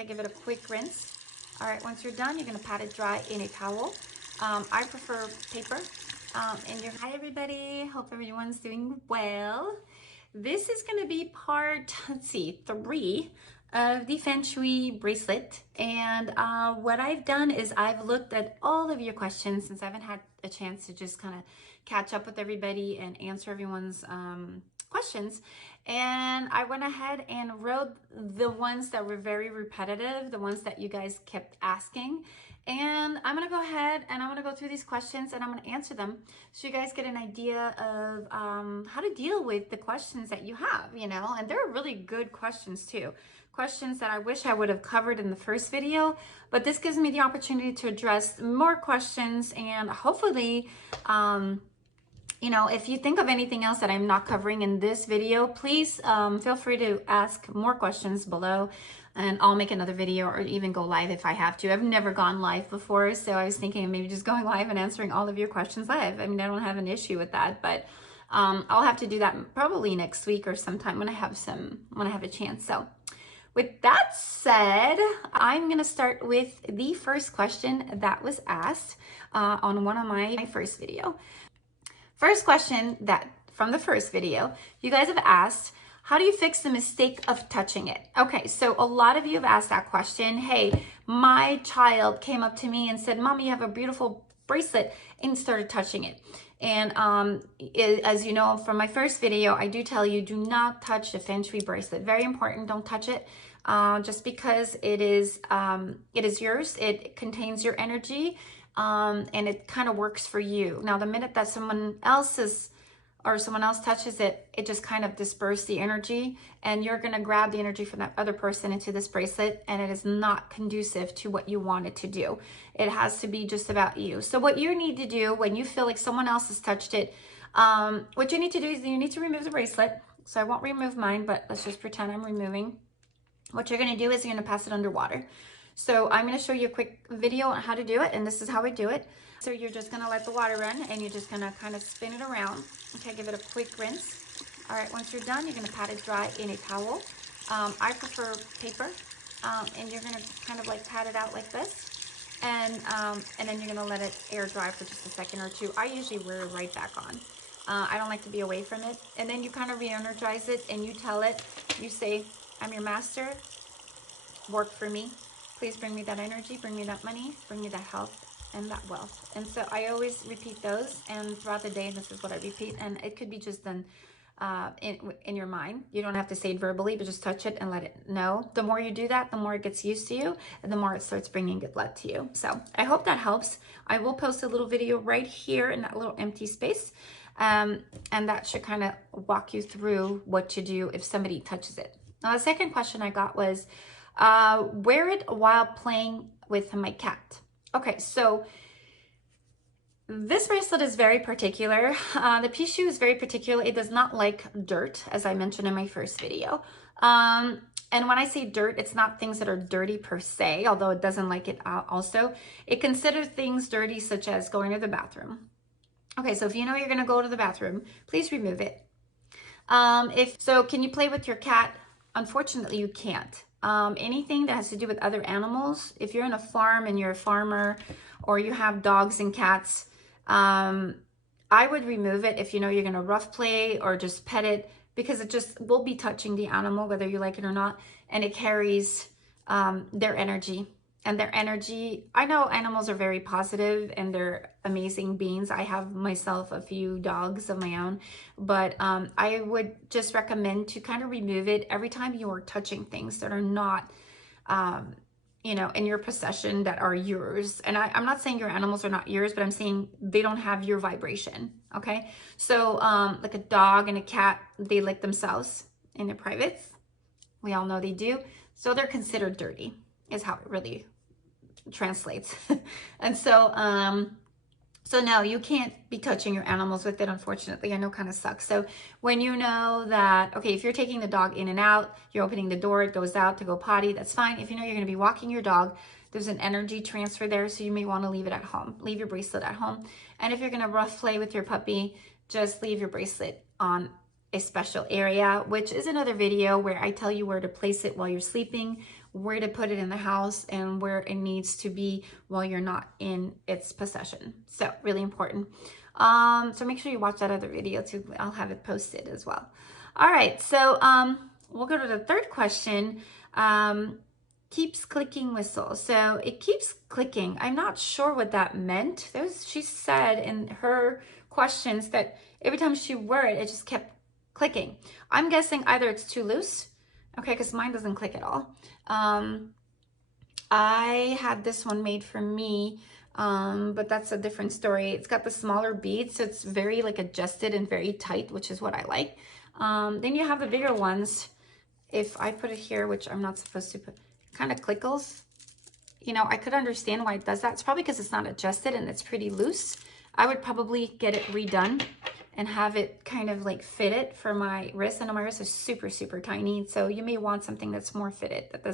Okay, give it a quick rinse. All right, once you're done, you're gonna pat it dry in a towel. I prefer paper. Hi everybody, hope everyone's doing well. This is gonna be part, let's see, 3 of the Feng Shui bracelet. And what I've done is I've looked at all of your questions since I haven't had a chance to just kind of catch up with everybody and answer everyone's questions. And I went ahead and wrote the ones that were very repetitive, the ones that you guys kept asking. And I'm gonna go ahead and I'm gonna go through these questions and I'm gonna answer them so you guys get an idea of how to deal with the questions that you have, you know, and they're really good questions too. Questions that I wish I would have covered in the first video, but this gives me the opportunity to address more questions and hopefully, you know, if you think of anything else that I'm not covering in this video, please feel free to ask more questions below and I'll make another video or even go live if I have to. I've never gone live before, so I was thinking of maybe just going live and answering all of your questions live. I mean, I don't have an issue with that, but I'll have to do that probably next week or sometime when I have a chance. So with that said, I'm gonna start with the first question that was asked on one of my first video. First question that from the first video, you guys have asked, how do you fix the mistake of touching it? Okay, so a lot of you have asked that question. Hey, my child came up to me and said, Mom, you have a beautiful bracelet, and started touching it. And as you know from my first video, I do tell you, do not touch the Feng Shui bracelet. Very important, don't touch it. Just because it is yours, it contains your energy. And it kind of works for you. Now, the minute that someone else touches it, it just kind of disperses the energy and you're going to grab the energy from that other person into this bracelet and it is not conducive to what you want it to do. It has to be just about you. So what you need to do when you feel like someone else has touched it, what you need to do is you need to remove the bracelet. So I won't remove mine, but let's just pretend I'm removing. What you're going to do is you're going to pass it underwater. So I'm going to show you a quick video on how to do it, and this is how I do it. So you're just going to let the water run, and you're just going to kind of spin it around. Okay, give it a quick rinse. All right, once you're done, you're going to pat it dry in a towel. I prefer paper, and you're going to kind of like pat it out like this, and then you're going to let it air dry for just a second or two. I usually wear it right back on. I don't like to be away from it. And then you kind of re-energize it, and you tell it, you say, I'm your master, work for me. Please bring me that energy, bring me that money, bring me that health and that wealth. And so I always repeat those, and throughout the day, this is what I repeat. And it could be just done in your mind. You don't have to say it verbally, but just touch it and let it know. The more you do that, the more it gets used to you, and the more it starts bringing good luck to you. So I hope that helps. I will post a little video right here in that little empty space. And that should kind of walk you through what to do if somebody touches it. Now, the second question I got was, wear it while playing with my cat. Okay, so this bracelet is very particular. The Pishu is very particular. It does not like dirt, as I mentioned in my first video. And when I say dirt, it's not things that are dirty per se, although it doesn't like it also. It considers things dirty, such as going to the bathroom. Okay, so if you know you're gonna go to the bathroom, please remove it. Can you play with your cat? Unfortunately, you can't. Anything that has to do with other animals, if you're in a farm and you're a farmer or you have dogs and cats, I would remove it if you know you're going to rough play or just pet it, because it just will be touching the animal whether you like it or not, and it carries their energy. And their energy, I know animals are very positive and they're amazing beings. I have myself a few dogs of my own, but I would just recommend to kind of remove it every time you are touching things that are not, you know, in your possession, that are yours. And I'm not saying your animals are not yours, but I'm saying they don't have your vibration, okay? So like a dog and a cat, they lick themselves in their privates. We all know they do. So they're considered dirty, is how it really translates. And so no, you can't be touching your animals with it, unfortunately. I know, kind of sucks. So when you know that, okay, if you're taking the dog in and out, you're opening the door, it goes out to go potty, that's fine. If you know you're going to be walking your dog, there's an energy transfer there, so you may want to leave it at home. Leave your bracelet at home. And if you're going to rough play with your puppy, just leave your bracelet on a special area, which is another video where I tell you where to place it while you're sleeping, where to put it in the house and where it needs to be while you're not in its possession. So really important. So make sure you watch that other video too. I'll have it posted as well. All right, so we'll go to the third question. Keeps clicking whistle. So it keeps clicking. I'm not sure what that meant. She said in her questions that every time she wore it, it just kept clicking. I'm guessing either it's too loose, okay, because mine doesn't click at all. I had this one made for me, but that's a different story. It's got the smaller beads, so it's very like adjusted and very tight, which is what I like. Then you have the bigger ones. If I put it here, which I'm not supposed to put, kind of clickles. You know, I could understand why it does that. It's probably because it's not adjusted and it's pretty loose. I would probably get it redone and have it kind of like fitted for my wrist. I know my wrist is super, super tiny, so you may want something that's more fitted, that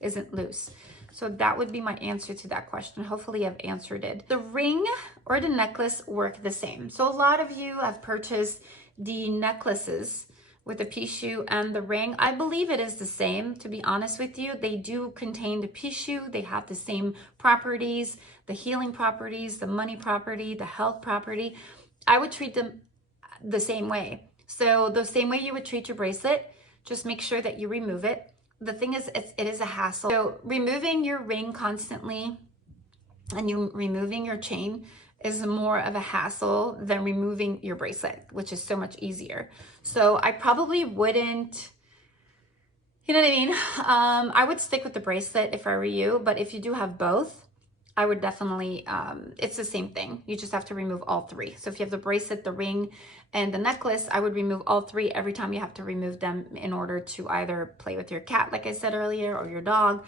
isn't loose. So that would be my answer to that question. Hopefully I've answered it. The ring or the necklace work the same. So a lot of you have purchased the necklaces with the pishu and the ring. I believe it is the same, to be honest with you. They do contain the pishu. They have the same properties, the healing properties, the money property, the health property. I would treat them the same way. So the same way you would treat your bracelet, just make sure that you remove it. The thing is, it is a hassle. So removing your ring constantly and you removing your chain is more of a hassle than removing your bracelet, which is so much easier. So I probably wouldn't, you know what I mean? I would stick with the bracelet if I were you, but if you do have both, I would definitely, it's the same thing. You just have to remove all three. So if you have the bracelet, the ring, and the necklace, I would remove all three every time you have to remove them in order to either play with your cat, like I said earlier, or your dog,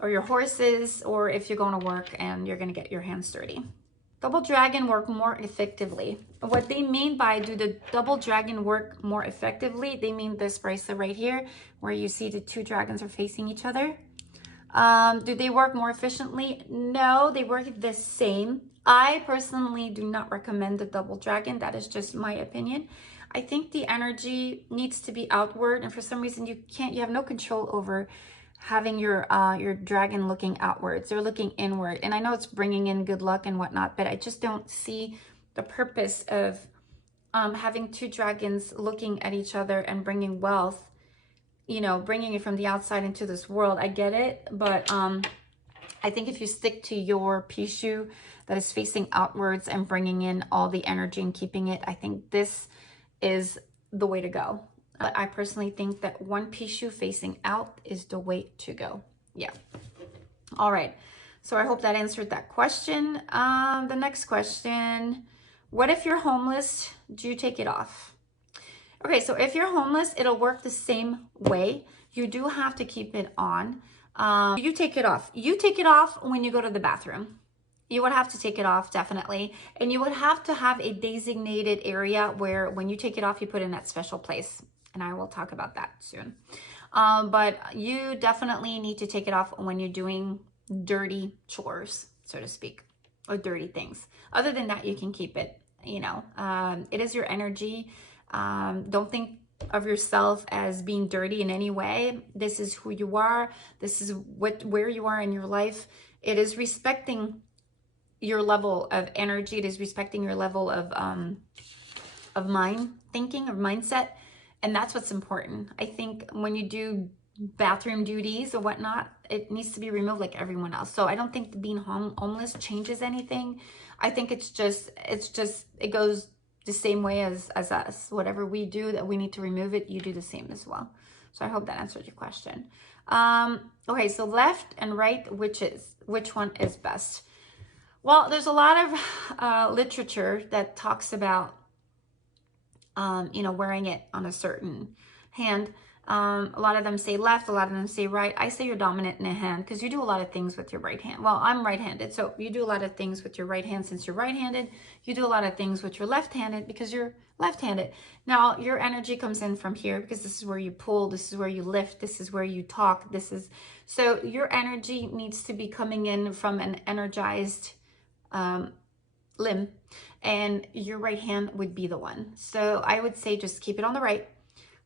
or your horses, or if you're going to work and you're going to get your hands dirty. Double dragon work more effectively. What they mean by do the double dragon work more effectively, they mean this bracelet right here, where you see the two dragons are facing each other. Do they work more efficiently? No, they work the same. I personally do not recommend the double dragon. That is just my opinion. I think the energy needs to be outward, and for some reason you have no control over having your dragon looking outwards. They're looking inward. And I know it's bringing in good luck and whatnot, but I just don't see the purpose of having two dragons looking at each other and bringing wealth, you know, bringing it from the outside into this world. I get it, but I think if you stick to your pishu that is facing outwards and bringing in all the energy and keeping it, I think this is the way to go. But I personally think that one pishu facing out is the way to go. Yeah. All right. So I hope that answered that question. The next question, what if you're homeless? Do you take it off? Okay, so if you're homeless, it'll work the same way. You do have to keep it on. You take it off. You take it off when you go to the bathroom. You would have to take it off, definitely. And you would have to have a designated area where when you take it off, you put it in that special place. And I will talk about that soon. But you definitely need to take it off when you're doing dirty chores, so to speak, or dirty things. Other than that, you can keep it, you know. It is your energy. Don't think of yourself as being dirty in any way. This is who you are. This is where you are in your life. It is respecting your level of energy. It is respecting your level of mind thinking, of mindset. And that's what's important. I think when you do bathroom duties or whatnot, it needs to be removed like everyone else. So I don't think being homeless changes anything. I think it goes the same way as us. Whatever we do that we need to remove it, you do the same as well. So I hope that answered your question. Okay, so left and right, which one is best? Well, there's a lot of literature that talks about you know, wearing it on a certain hand. A lot of them say left, a lot of them say right. I say you're dominant in a hand because you do a lot of things with your right hand. Well, I'm right-handed, so you do a lot of things with your right hand since you're right-handed. You do a lot of things with your left-handed because you're left-handed. Now, your energy comes in from here because this is where you pull, this is where you lift, this is where you talk, so your energy needs to be coming in from an energized limb, and your right hand would be the one. So I would say just keep it on the right,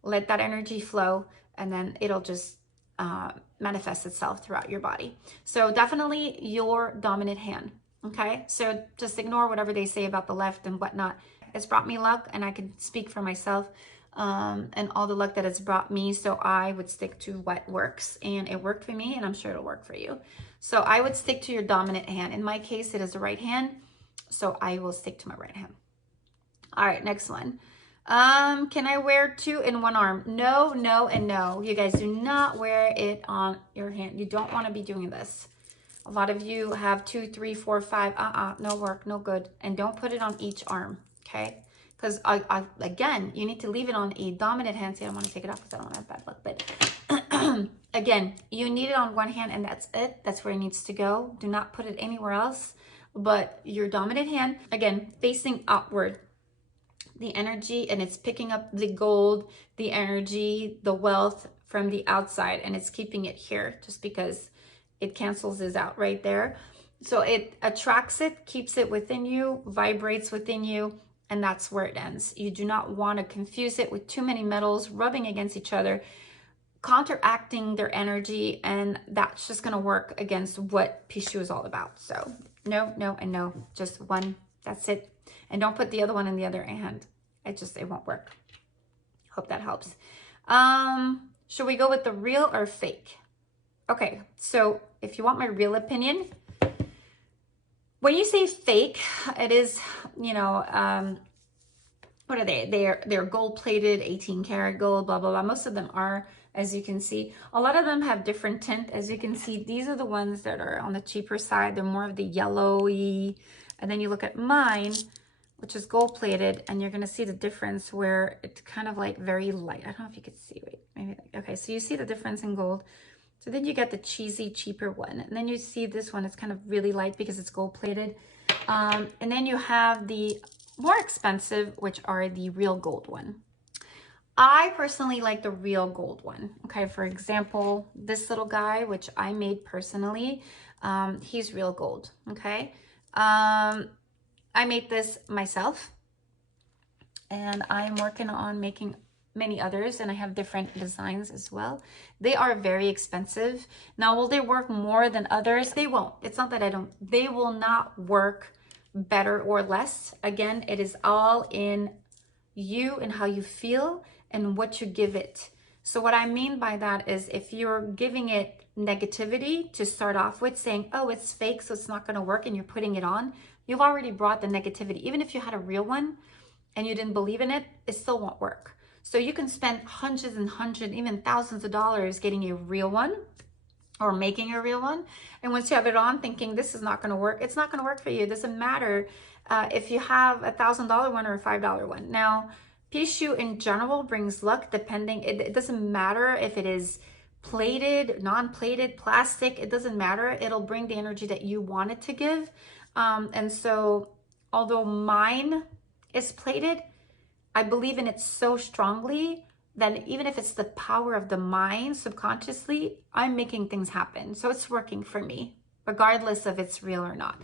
let that energy flow, and then it'll just manifest itself throughout your body. So definitely your dominant hand. Okay, so just ignore whatever they say about the left and whatnot. It's brought me luck, and I can speak for myself and all the luck that it's brought me. So I would stick to what works, and it worked for me, and I'm sure it'll work for you. So I would stick to your dominant hand. In my case, it is the right hand, so I will stick to my right hand. All right, next one. Can I wear 2 in one arm? No, no, and no. You guys do not wear it on your hand. You don't want to be doing this. A lot of you have 2, 3, 4, 5. No work, no good. And don't put it on each arm, okay? Because again, you need to leave it on a dominant hand. See, I don't want to take it off because I don't have bad luck. But again, you need it on one hand, and that's it. That's where it needs to go. Do not put it anywhere else. But your dominant hand, again, facing outward. The energy, and it's picking up the gold, the energy, the wealth from the outside, and it's keeping it here just because it cancels this out right there. So it attracts it, keeps it within you, vibrates within you, and that's where it ends. You do not want to confuse it with too many metals rubbing against each other, counteracting their energy, and that's just going to work against what Pishu is all about. So no, no, and no. Just one. That's it. And don't put the other one in the other hand. It won't work. Hope that helps. Should we go with the real or fake? Okay, so if you want my real opinion, when you say fake, it is, you know, what are they? They're gold-plated, 18 karat gold, blah, blah, blah. Most of them are, as you can see. A lot of them have different tint. As you can see, these are the ones that are on the cheaper side. They're more of the yellowy. And then you look at mine, which is gold-plated, and you're going to see the difference where it's kind of like very light. I don't know if you could see. Wait, maybe. Okay, so you see the difference in gold. So then you get the cheesy, cheaper one. And then you see this one, it's kind of really light because it's gold-plated. And then you have the more expensive, which are the real gold one. I personally like the real gold one. Okay, for example, this little guy, which I made personally, he's real gold, okay? I made this myself, and I'm working on making many others, and I have different designs as well. They are very expensive. Now, will they work more than others? They won't. It's not that I don't. They will not work better or less. Again, it is all in you and how you feel and what you give it. So what I mean by that is if you're giving it negativity to start off with, saying, oh, it's fake, so it's not going to work, and you're putting it on, you've already brought the negativity. Even if you had a real one and you didn't believe in it, it still won't work. So you can spend hundreds and hundreds, even thousands of dollars getting a real one or making a real one. And once you have it on thinking this is not going to work, it's not going to work for you. It doesn't matter if you have a $1,000 one or a $5 one. Now, Pishu in general brings luck depending, it doesn't matter if it is plated, non-plated, plastic, it doesn't matter. It'll bring the energy that you want it to give. And so although mine is plated, I believe in it so strongly that even if it's the power of the mind subconsciously, I'm making things happen. So it's working for me, regardless of it's real or not.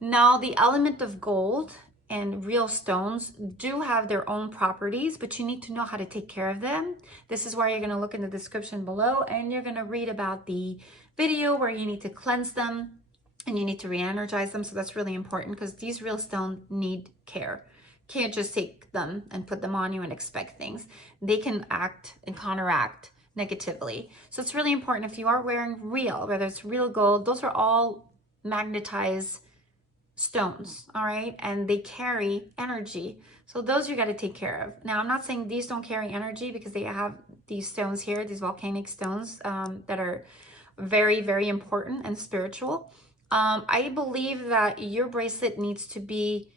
Now, the element of gold and real stones do have their own properties, but you need to know how to take care of them. This is where you're going to look in the description below, and you're going to read about the video where you need to cleanse them and you need to re-energize them. So that's really important because these real stones need care. Can't just take them and put them on you and expect things. They can act and counteract negatively. So it's really important if you are wearing real, whether it's real gold, those are all magnetized stones, all right? And they carry energy. So those you got to take care of. Now, I'm not saying these don't carry energy because they have these stones here, these volcanic stones that are very, very important and spiritual. I believe that your bracelet needs to be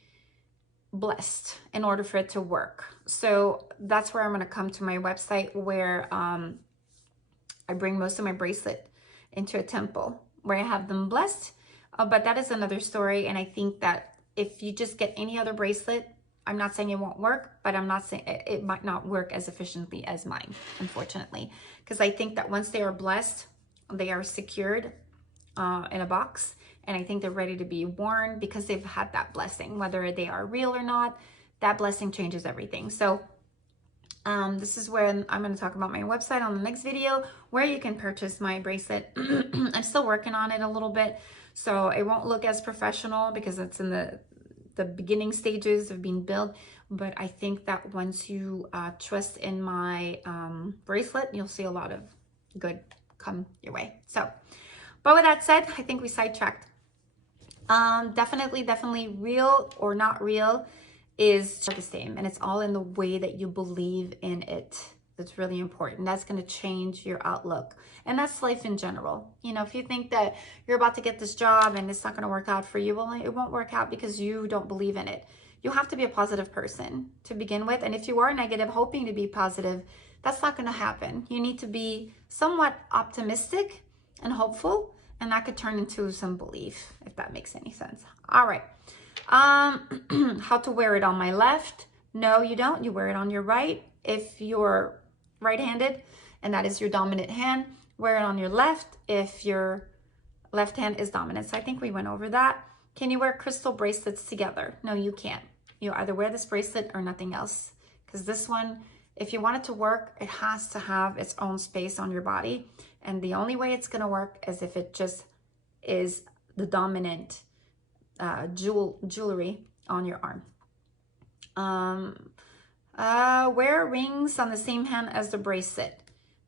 blessed in order for it to work. So that's where I'm going to come to my website where I bring most of my bracelet into a temple where I have them blessed. But that is another story. And I think that if you just get any other bracelet, I'm not saying it won't work, but I'm not saying it might not work as efficiently as mine, unfortunately. Because I think that once they are blessed, they are secured in a box. And I think they're ready to be worn because they've had that blessing. Whether they are real or not, that blessing changes everything. So This is where I'm going to talk about my website on the next video, where you can purchase my bracelet. I'm still working on it a little bit, so it won't look as professional because it's in the beginning stages of being built. But I think that once you trust in my bracelet, you'll see a lot of good come your way. So, but with that said, I think we sidetracked. Definitely real or not real is the same, and it's all in the way that you believe in it. That's really important. That's going to change your outlook, and that's life in general. You know, if you think that you're about to get this job and it's not going to work out for you, well, it won't work out because you don't believe in it. You have to be a positive person to begin with, and if you are negative hoping to be positive, that's not going to happen. You need to be somewhat optimistic and hopeful, and that could turn into some belief, if that makes any sense. All right. How to wear it on my left? No, you don't. You wear it on your right. If you're right-handed and that is your dominant hand, wear it on your left if your left hand is dominant. So I think we went over that. Can you wear crystal bracelets together? No, you can't. You either wear this bracelet or nothing else, because this one, if you want it to work, it has to have its own space on your body, and the only way it's going to work is if it just is the dominant jewelry on your arm. Wear rings on the same hand as the bracelet.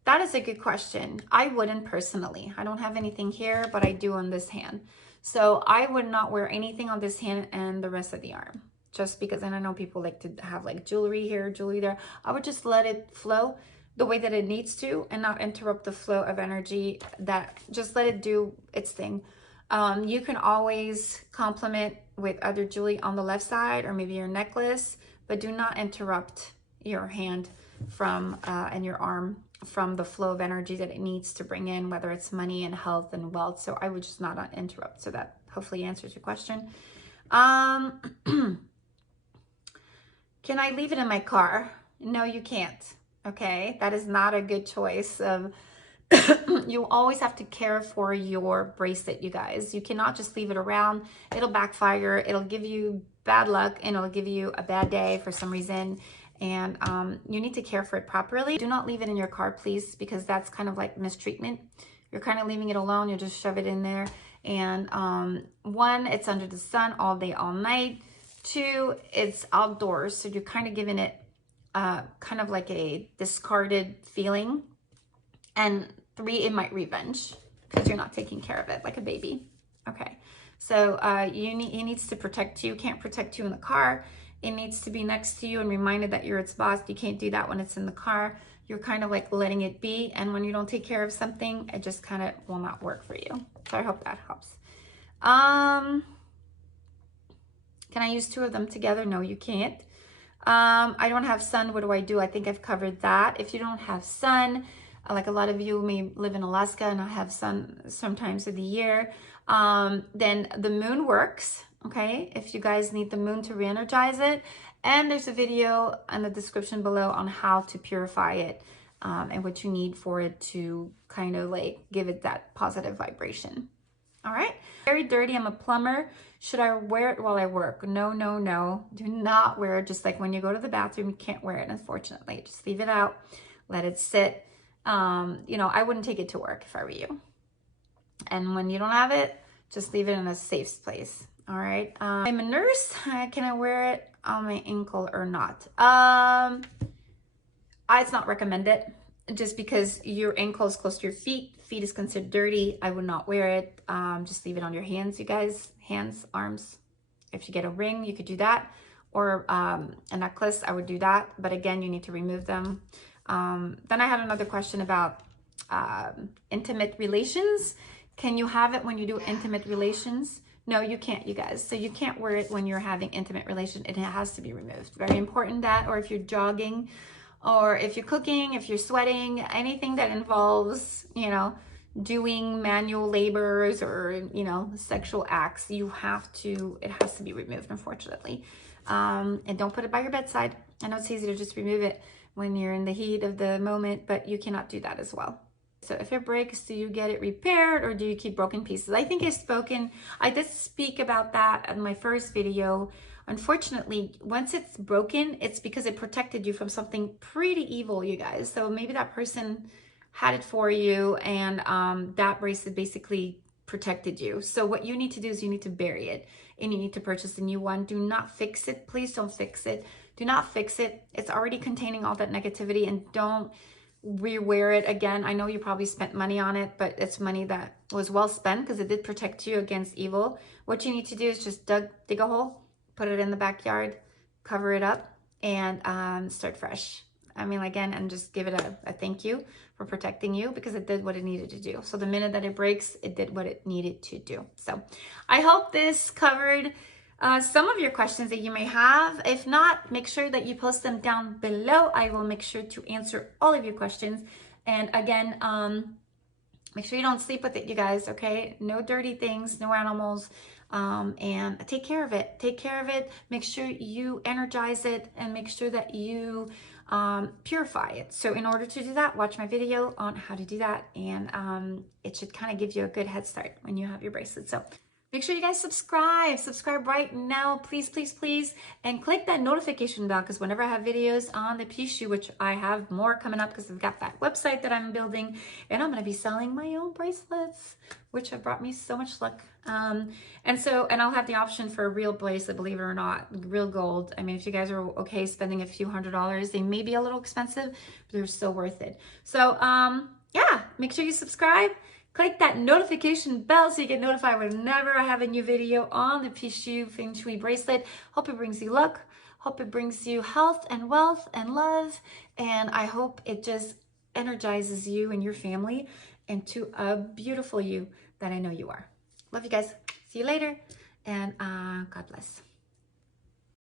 That is a good question. I wouldn't personally. I don't have anything here, but I do on this hand. So I would not wear anything on this hand and the rest of the arm, just because, and I know people like to have like jewelry here, jewelry there. I would just let it flow the way that it needs to and not interrupt the flow of energy. That just let it do its thing. You can always complement with other jewelry on the left side or maybe your necklace, but do not interrupt your hand from and your arm from the flow of energy that it needs to bring in, whether it's money and health and wealth. So I would just not interrupt. So that hopefully answers your question. Can I leave it in my car? No, you can't. Okay, that is not a good choice. You always have to care for your bracelet, you guys. You cannot just leave it around. It'll backfire. It'll give you bad luck, and it'll give you a bad day for some reason. And you need to care for it properly. Do not leave it in your car, please, because that's kind of like mistreatment. You're kind of leaving it alone. You just shove it in there. And one, it's under the sun all day, all night. Two, it's outdoors, so you're kind of giving it kind of like a discarded feeling. And three, it might revenge because you're not taking care of it like a baby. Okay, so it needs to protect you. Can't protect you in the car. It needs to be next to you and reminded that you're its boss. You can't do that when it's in the car. You're kind of like letting it be. And when you don't take care of something, it just kind of will not work for you. So I hope that helps. Can I use two of them together? No, you can't. I don't have sun. What do? I think I've covered that. If you don't have sun, like a lot of you may live in Alaska and not have sun sometimes of the year, then the moon works. Okay, if you guys need the moon to re-energize it, and there's a video in the description below on how to purify it and what you need for it to kind of like give it that positive vibration. All right, very dirty. I'm a plumber. Should I wear it while I work? No, no, no. Do not wear it. Just like when you go to the bathroom, you can't wear it, unfortunately. Just leave it out. Let it sit. You know, I wouldn't take it to work if I were you. And when you don't have it, just leave it in a safe place. All right. I'm a nurse. Can I wear it on my ankle or not? It's not recommended, just because your ankle is close to your feet. Feet is considered dirty. I would not wear it. Just leave it on your hands, you guys. Hands, arms. If you get a ring, you could do that. Or a necklace, I would do that. But again, you need to remove them. Then I had another question about intimate relations. Can you have it when you do intimate relations? No, you can't, you guys. So you can't wear it when you're having intimate relations. It has to be removed. Very important that, or if you're jogging, or if you're cooking, if you're sweating, anything that involves, you know, doing manual labors or, you know, sexual acts, it has to be removed, unfortunately. And don't put it by your bedside. I know it's easy to just remove it when you're in the heat of the moment, but you cannot do that as well. So if it breaks, do you get it repaired or do you keep broken pieces? I think I did speak about that in my first video. Unfortunately, once it's broken, it's because it protected you from something pretty evil, you guys. So maybe that person had it for you, and that bracelet basically protected you. So what you need to do is you need to bury it, and you need to purchase a new one. Do not fix it. Please don't fix it. Do not fix it. It's already containing all that negativity, and don't rewear it again. I know you probably spent money on it, but it's money that was well spent because it did protect you against evil. What you need to do is just dig a hole, put it in the backyard, cover it up, and start fresh. I mean, again, and just give it a thank you for protecting you, because it did what it needed to do. So the minute that it breaks, it did what it needed to do. So I hope this covered some of your questions that you may have. If not, make sure that you post them down below. I will make sure to answer all of your questions. And again, make sure you don't sleep with it, you guys, okay? No dirty things, no animals, and take care of it. Take care of it. Make sure you energize it, and make sure that you purify it. So in order to do that, watch my video on how to do that, and it should kind of give you a good head start when you have your bracelet. So make sure you guys subscribe right now, please, please, please, and click that notification bell, because whenever I have videos on the Pishu, which I have more coming up because I've got that website that I'm building, and I'm going to be selling my own bracelets, which have brought me so much luck. And I'll have the option for a real bracelet, believe it or not, real gold. I mean, if you guys are okay spending a few $100s, they may be a little expensive, but they're still worth it. So yeah, make sure you subscribe. Click that notification bell so you get notified whenever I have a new video on the Pishu Feng Shui bracelet. Hope it brings you luck. Hope it brings you health and wealth and love. And I hope it just energizes you and your family into a beautiful you that I know you are. Love you guys. See you later. And God bless.